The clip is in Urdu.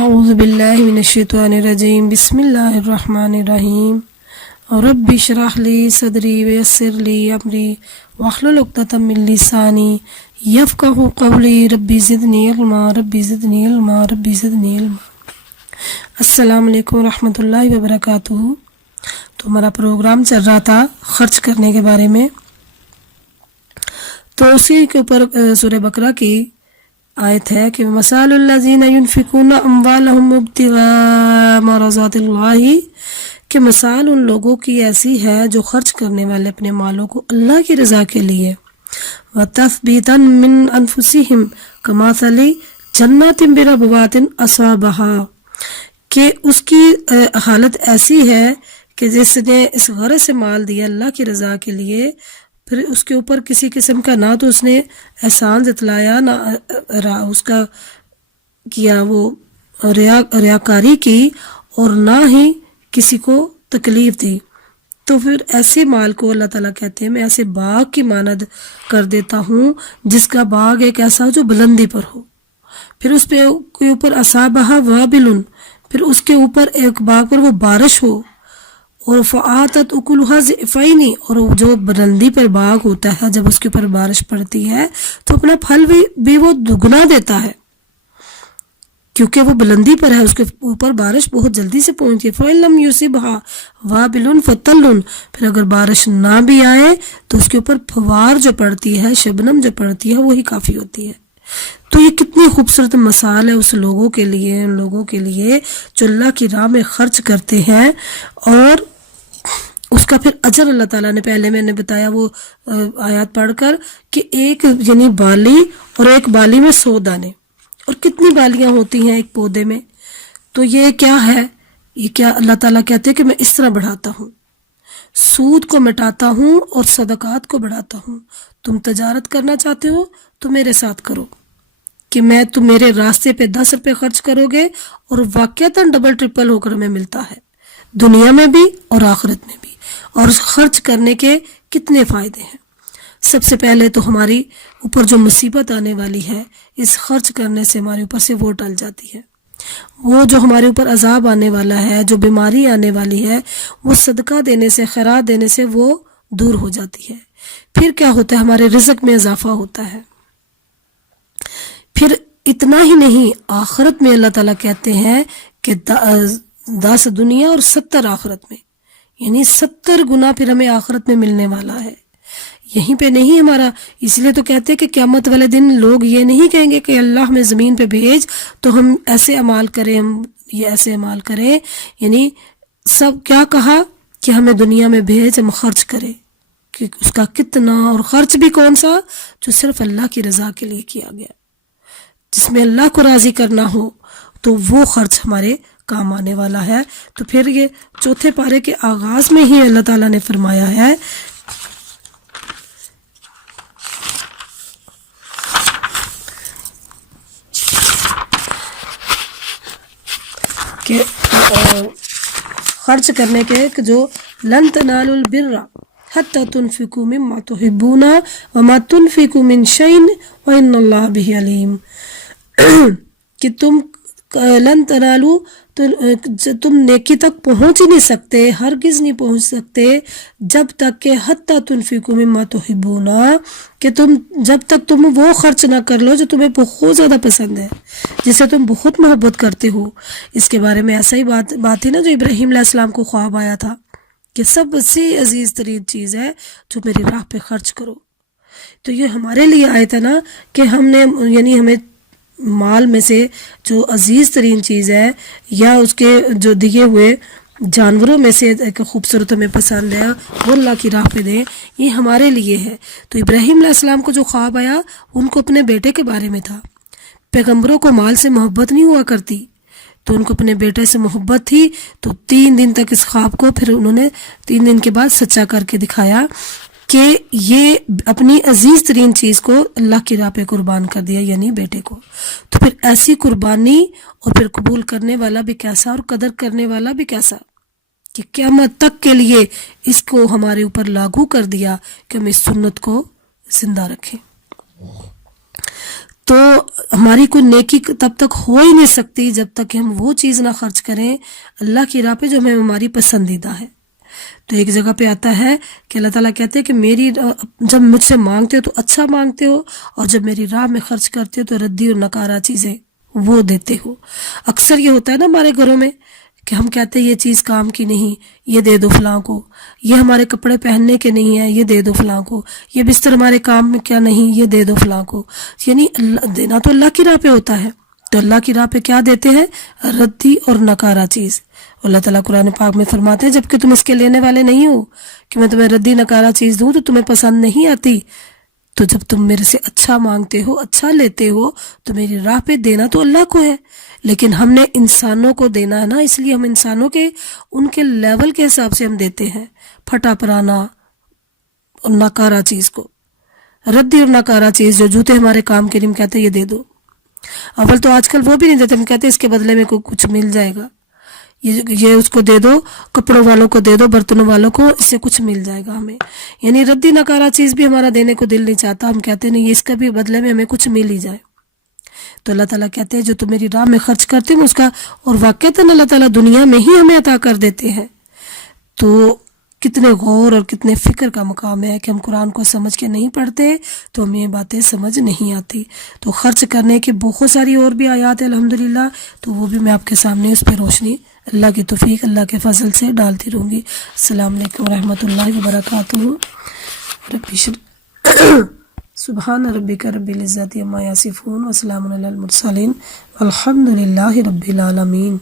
اعوذ باللہ من الشیطان الرجیم بسم اللہ الرحمن الرحیم رب اشرح لی صدری ویسر لی امری واحلل عقدۃ من لسانی یفقہوا قولی ربی زدنی علما ربی زدنی علما ربی زدنی علما۔ السلام علیکم ورحمۃ اللہ وبرکاتہ۔ تو ہمارا پروگرام چل رہا تھا خرچ کرنے کے بارے میں، تو اسی کے اوپر سورہ بقرہ کی آیت ہے کہ مثال الذین ينفقون اموالهم ابتغاء مرضات اللہ، کہ مثال ان لوگوں کی ایسی ہے جو خرچ کرنے والے اپنے مالوں کو اللہ کی رضا کے لیے، وتثبیتا من انفسہم کمثل جنات بربوات اصابها، کہ اس کی حالت ایسی ہے کہ جس نے اس غرض سے مال دیا اللہ کی رضا کے لیے، پھر اس کے اوپر کسی قسم کا نہ تو اس نے احسان جتلایا، نہ اس کا کیا وہ ریاکاری کی، اور نہ ہی کسی کو تکلیف دی، تو پھر ایسے مال کو اللہ تعالیٰ کہتے ہیں میں ایسے باغ کی مانند کر دیتا ہوں جس کا باغ ایک ایسا ہو جو بلندی پر ہو، پھر اس پہ کے اوپر اصابہ وابل، پھر اس کے اوپر ایک باغ پر وہ بارش ہو، اور فآتت اکلھا ضعفین، اور جو بلندی پر باغ ہوتا ہے جب اس کے اوپر بارش پڑتی ہے تو اپنا پھل بھی وہ دگنا دیتا ہے، کیونکہ وہ بلندی پر ہے، اس کے اوپر بارش بہت جلدی سے پہنچتی ہے۔ فَإِن لَمْ يُصِبْهَا وَابِلٌ فَطَلٌ، پھر اگر بارش نہ بھی آئے تو اس کے اوپر پھوار جو پڑتی ہے، شبنم جو پڑتی ہے، وہی کافی ہوتی ہے۔ تو یہ کتنی خوبصورت مثال ہے اس لوگوں کے لیے، ان لوگوں کے لیے جو اللہ کی راہ میں خرچ کرتے ہیں، اور اس کا پھر اجر اللہ تعالیٰ نے، پہلے میں نے بتایا وہ آیات پڑھ کر کہ ایک یعنی بالی، اور ایک بالی میں 100 دانے، اور کتنی بالیاں ہوتی ہیں ایک پودے میں، تو یہ کیا ہے، یہ کیا اللہ تعالیٰ کہتے ہیں کہ میں اس طرح بڑھاتا ہوں، سود کو مٹاتا ہوں اور صدقات کو بڑھاتا ہوں۔ تم تجارت کرنا چاہتے ہو تو میرے ساتھ کرو، کہ میں تم میرے راستے پہ 10 روپے خرچ کرو گے اور واقعتاً ڈبل ٹرپل ہو کر ہمیں ملتا ہے، دنیا میں بھی اور آخرت میں بھی۔ اور خرچ کرنے کے کتنے فائدے ہیں۔ سب سے پہلے تو ہماری اوپر جو مصیبت آنے والی ہے، اس خرچ کرنے سے ہمارے اوپر سے وہ ٹل جاتی ہے۔ وہ جو ہمارے اوپر عذاب آنے والا ہے، جو بیماری آنے والی ہے، وہ صدقہ دینے سے، خیرات دینے سے وہ دور ہو جاتی ہے۔ پھر کیا ہوتا ہے، ہمارے رزق میں اضافہ ہوتا ہے۔ پھر اتنا ہی نہیں، آخرت میں اللہ تعالیٰ کہتے ہیں کہ 10 دنیا اور 70 آخرت میں، یعنی 70 گنا پھر ہمیں آخرت میں ملنے والا ہے۔ یہیں پہ نہیں ہمارا، اس لیے تو کہتے ہیں کہ قیامت والے دن لوگ یہ نہیں کہیں گے کہ اللہ ہمیں زمین پہ بھیج تو ہم ایسے اعمال کریں، ہم یہ ایسے اعمال کریں، یعنی سب کیا کہا کہ ہمیں دنیا میں بھیج، ہم خرچ کریں، کہ اس کا کتنا، اور خرچ بھی کون سا، جو صرف اللہ کی رضا کے لیے کیا گیا، جس میں اللہ کو راضی کرنا ہو، تو وہ خرچ ہمارے کام آنے والا ہے۔ تو پھر یہ چوتھے پارے کے آغاز میں ہی اللہ تعالیٰ نے فرمایا ہے کہ خرچ کرنے کے جو لن تنالوا البر حتی تنفقوا مما تحبون وما تنفقوا من شیء وان اللہ بہ علیم، کہ تم لن تنالو، تم نیکی تک پہنچ ہی نہیں سکتے، ہرگز نہیں پہنچ سکتے جب تک کہ حتی تنفقوا مما تحبون، کہ جب تک تم وہ خرچ نہ کر لو جو تمہیں بہت زیادہ پسند ہے، جسے تم بہت محبت کرتے ہو۔ اس کے بارے میں ایسا ہی بات تھی نا جو ابراہیم علیہ السلام کو خواب آیا تھا کہ سب سے عزیز ترین چیز ہے جو میری راہ پہ خرچ کرو۔ تو یہ ہمارے لیے آیا تھا نا کہ ہم نے، یعنی ہمیں مال میں سے جو عزیز ترین چیز ہے، یا اس کے جو دیے ہوئے جانوروں میں سے ایک خوبصورت ہمیں پسند ہے، وہ اللہ کی راہ پہ دیں، یہ ہمارے لیے ہے۔ تو ابراہیم علیہ السلام کو جو خواب آیا، ان کو اپنے بیٹے کے بارے میں تھا۔ پیغمبروں کو مال سے محبت نہیں ہوا کرتی، تو ان کو اپنے بیٹے سے محبت تھی، تو 3 دن تک اس خواب کو، پھر انہوں نے 3 دن کے بعد سچا کر کے دکھایا کہ یہ اپنی عزیز ترین چیز کو اللہ کی راہ پہ قربان کر دیا، یعنی بیٹے کو۔ تو پھر ایسی قربانی، اور پھر قبول کرنے والا بھی کیسا، اور قدر کرنے والا بھی کیسا، کہ قیامت تک کے لیے اس کو ہمارے اوپر لاگو کر دیا کہ ہم اس سنت کو زندہ رکھیں۔ تو ہماری کوئی نیکی تب تک ہو ہی نہیں سکتی جب تک کہ ہم وہ چیز نہ خرچ کریں اللہ کی راہ پہ جو ہمیں ہماری پسندیدہ ہے. تو ایک جگہ پہ آتا ہے کہ اللہ تعالیٰ کہتے ہیں کہ میری جب مجھ سے مانگتے ہو تو اچھا مانگتے ہو، اور جب میری راہ میں خرچ کرتے ہو تو ردی اور نکارہ چیزیں وہ دیتے ہو. اکثر یہ ہوتا ہے نا ہمارے گھروں میں کہ ہم کہتے ہیں یہ چیز کام کی نہیں، یہ دے دو فلاں کو، یہ ہمارے کپڑے پہننے کے نہیں ہیں، یہ دے دو فلاں کو، یہ بستر ہمارے کام میں کیا نہیں، یہ دے دو فلاں کو. یعنی دینا تو اللہ کی راہ پہ ہوتا ہے، تو اللہ کی راہ پہ کیا دیتے ہیں؟ ردی اور نکارہ چیز. اللہ تعالیٰ قرآن پاک میں فرماتے ہیں جبکہ تم اس کے لینے والے نہیں ہو کہ میں تمہیں ردی نکارہ چیز دوں تو تمہیں پسند نہیں آتی. تو جب تم میرے سے اچھا مانگتے ہو، اچھا لیتے ہو، تو میری راہ پہ دینا تو اللہ کو ہے، لیکن ہم نے انسانوں کو دینا ہے نا، اس لیے ہم انسانوں کے ان کے لیول کے حساب سے ہم دیتے ہیں پھٹا پرانا اور ناکارہ چیز کو. ردی اور ناکارہ چیز جو جوتے ہمارے کام کے لیے ہم کہتے ہیں یہ دے دو. اول تو آج کل وہ بھی نہیں دیتے، ہم کہتے ہیں اس کے بدلے میں کچھ مل جائے گا، یہ اس کو دے دو، کپڑوں والوں کو دے دو، برتنوں والوں کو، اس سے کچھ مل جائے گا ہمیں. یعنی ردی نکارہ چیز بھی ہمارا دینے کو دل نہیں چاہتا، ہم کہتے نہیں اس کا بھی بدلے میں ہمیں کچھ مل ہی جائے. تو اللہ تعالیٰ کہتے ہیں جو تم میری راہ میں خرچ کرتے ہیں اس کا، اور واقعتاً اللہ تعالیٰ دنیا میں ہی ہمیں عطا کر دیتے ہیں. تو کتنے غور اور کتنے فکر کا مقام ہے کہ ہم قرآن کو سمجھ کے نہیں پڑھتے تو ہمیں یہ باتیں سمجھ نہیں آتی. تو خرچ کرنے کی بہت ساری اور بھی آیات ہیں الحمدللہ، تو وہ بھی میں آپ کے سامنے اس پہ روشنی اللہ کی توفیق، اللہ کے فضل سے ڈالتی رہوں گی. السلام علیکم ورحمۃ اللہ وبرکاتہ. سبحان ربک رب العزت عما یصفون وسلام علی المرسلین والحمد للہ رب العالمین.